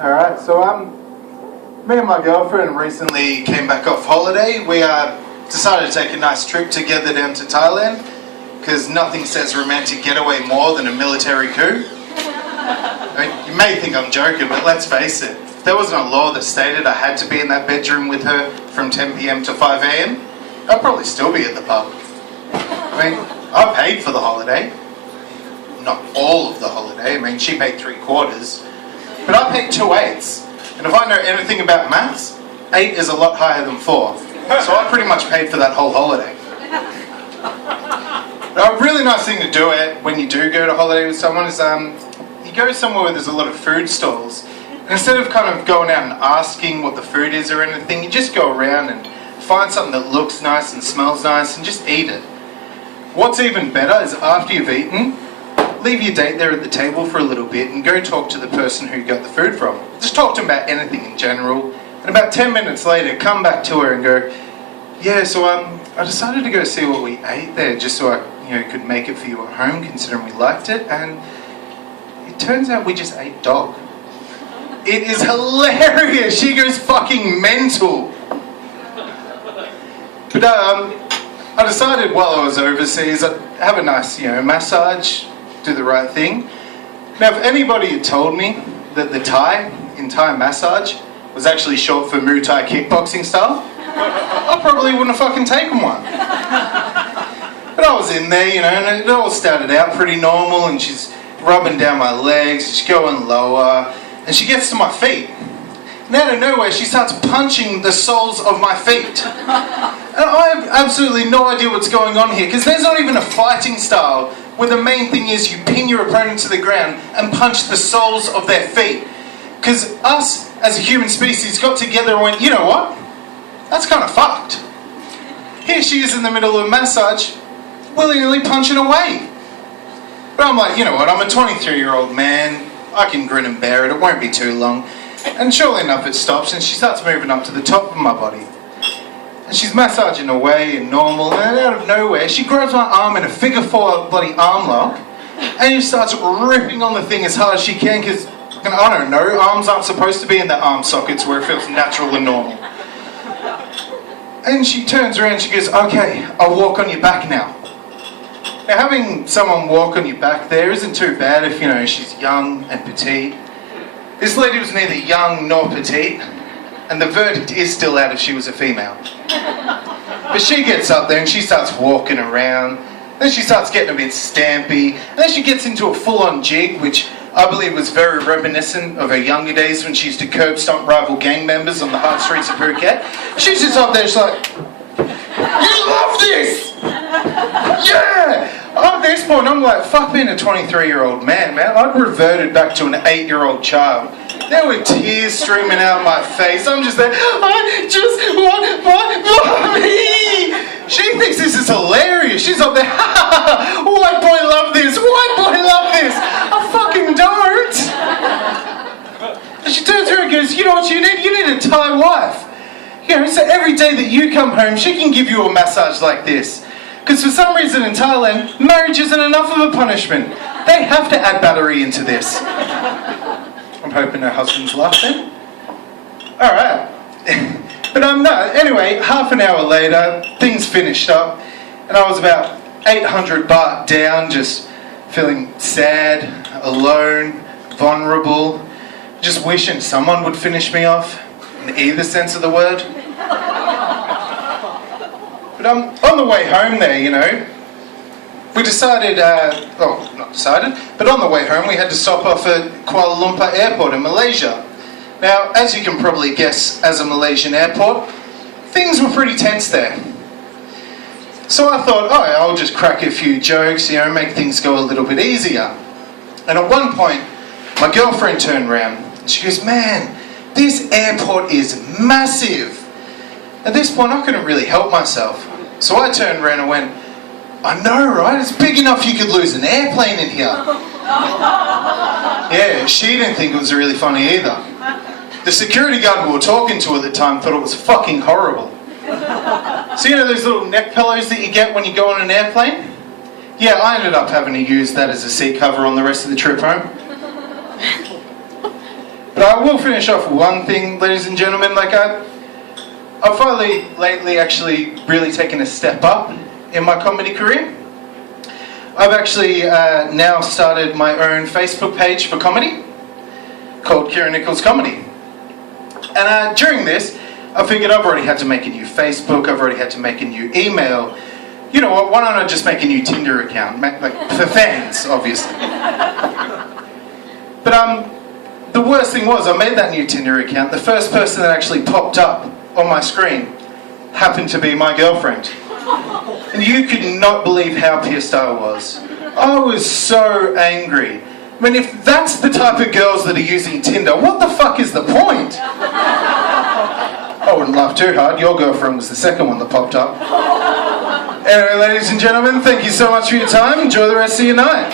Alright, so me and my girlfriend recently came back off holiday. We decided to take a nice trip together down to Thailand, because nothing says romantic getaway more than a military coup. I mean, you may think I'm joking, but let's face it, if there wasn't a law that stated I had to be in that bedroom with her from 10 PM to 5 AM, I'd probably still be at the pub. I mean, I paid for the holiday. Not all of the holiday, I mean, she paid 3/4. But I paid 2/8. And if I know anything about maths, 8 is a lot higher than 4. So I pretty much paid for that whole holiday. A really nice thing to do when you do go to holiday with someone is you go somewhere where there's a lot of food stalls. And instead of kind of going out and asking what the food is or anything, you just go around and find something that looks nice and smells nice and just eat it. What's even better is after you've eaten, leave your date there at the table for a little bit and go talk to the person who you got the food from. Just talk to them about anything in general. And about 10 minutes later, come back to her and go, yeah, so I decided to go see what we ate there just so I could make it for you at home, considering we liked it. And it turns out we just ate dog. It is hilarious. She goes fucking mental. But I decided while I was overseas, I'd have a nice, massage, do the right thing. Now, if anybody had told me that the Thai in Thai massage was actually short for Muay Thai kickboxing style, I probably wouldn't have fucking taken one. But I was in there, and it all started out pretty normal, and she's rubbing down my legs, she's going lower, and she gets to my feet. And out of nowhere, she starts punching the soles of my feet. And I have absolutely no idea what's going on here, because there's not even a fighting style where the main thing is you pin your opponent to the ground and punch the soles of their feet. Because us, as a human species, got together and went, you know what? That's kind of fucked. Here she is in the middle of a massage, willy-nilly punching away. But I'm like, you know what? I'm a 23-year-old man. I can grin and bear it. It won't be too long. And surely enough, it stops, and she starts moving up to the top of my body. And she's massaging away and normal, and out of nowhere, she grabs my arm in a figure 4 bloody arm lock, and she starts ripping on the thing as hard as she can, because, I don't know, arms aren't supposed to be in the arm sockets where it feels natural and normal. And she turns around and she goes, okay, I'll walk on your back now. Now, having someone walk on your back there isn't too bad if, she's young and petite. This lady was neither young nor petite, and the verdict is still out if she was a female. But she gets up there and she starts walking around, then she starts getting a bit stampy, and then she gets into a full-on jig, which I believe was very reminiscent of her younger days when she used to curb stomp rival gang members on the hard streets of Phuket. She's just up there, she's like, you love this! Yeah! At this point, I'm like, fuck being a 23-year-old man. I'd reverted back to an 8-year-old child. There were tears streaming out my face. I'm just there, I just want mommy! She thinks this is hilarious. She's up there, ha ha ha! White boy love this! White boy love this! I fucking don't! And she turns around and goes, you know what you need? You need a Thai wife. So every day that you come home, she can give you a massage like this. Because for some reason in Thailand, marriage isn't enough of a punishment. They have to add battery into this. I'm hoping her husband's laughing. Alright. But no, anyway, half an hour later, things finished up, and I was about 800 baht down, just feeling sad, alone, vulnerable, just wishing someone would finish me off, in either sense of the word. But on the way home there, we decided, not decided, but on the way home we had to stop off at Kuala Lumpur Airport in Malaysia. Now, as you can probably guess, as a Malaysian airport, things were pretty tense there. So I thought, I'll just crack a few jokes, make things go a little bit easier. And at one point, my girlfriend turned around and she goes, man, this airport is massive. At this point, I couldn't really help myself. So I turned around and went, I know, right? It's big enough you could lose an airplane in here. Yeah, she didn't think it was really funny either. The security guard we were talking to at the time thought it was fucking horrible. So those little neck pillows that you get when you go on an airplane? Yeah, I ended up having to use that as a seat cover on the rest of the trip home. But I will finish off with one thing, ladies and gentlemen. Like I've finally, lately, actually really taken a step up in my comedy career. I've actually now started my own Facebook page for comedy called Kieran Nichols Comedy. And during this, I figured I've already had to make a new Facebook, I've already had to make a new email. You know what, why don't I just make a new Tinder account? Like, for fans, obviously. But the worst thing was, I made that new Tinder account. The first person that actually popped up on my screen happened to be my girlfriend. And you could not believe how pissed I was. I was so angry. I mean, if that's the type of girls that are using Tinder, what the fuck is the point? I wouldn't laugh too hard. Your girlfriend was the second one that popped up. Anyway, ladies and gentlemen, thank you so much for your time. Enjoy the rest of your night.